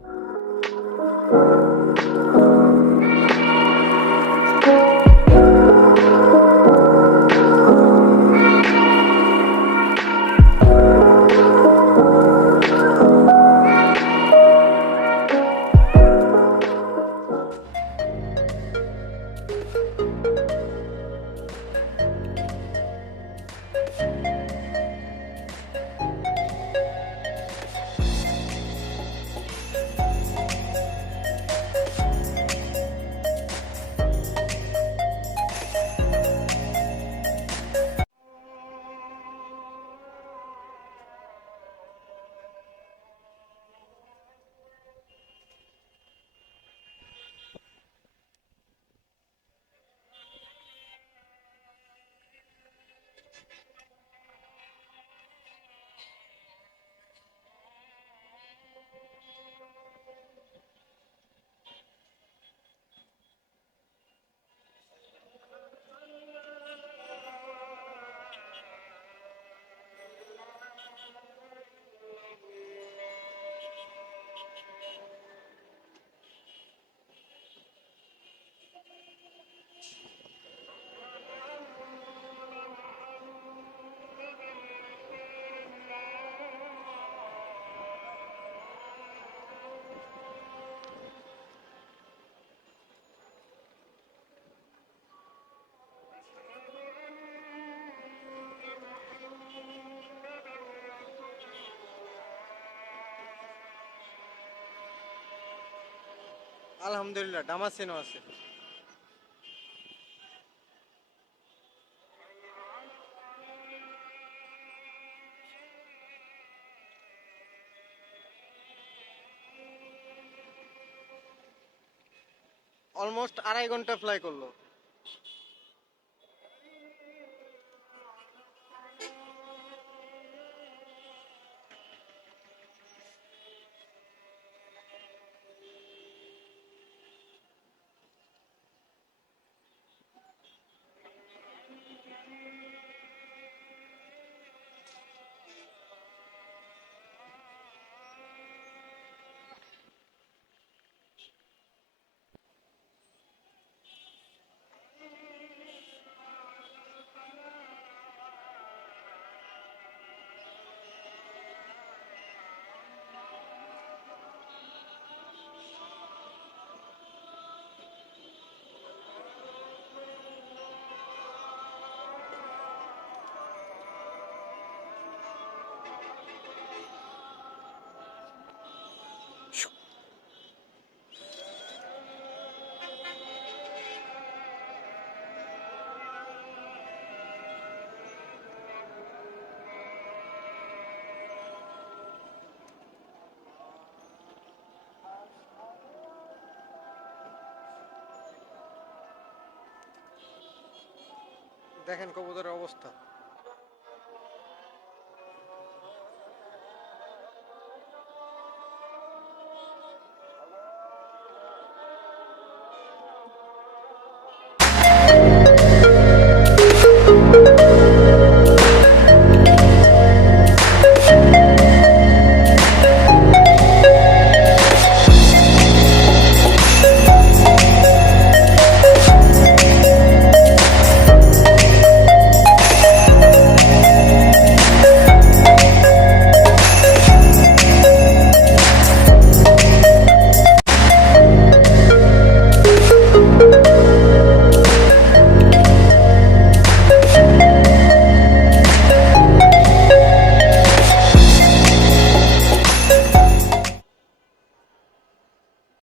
thank you আলহামদুলিল্লাহ ডামাসিনও আছে। Almost আড়াই ঘণ্টা ফ্লাই করল। দেখেন কবুতরের অবস্থা।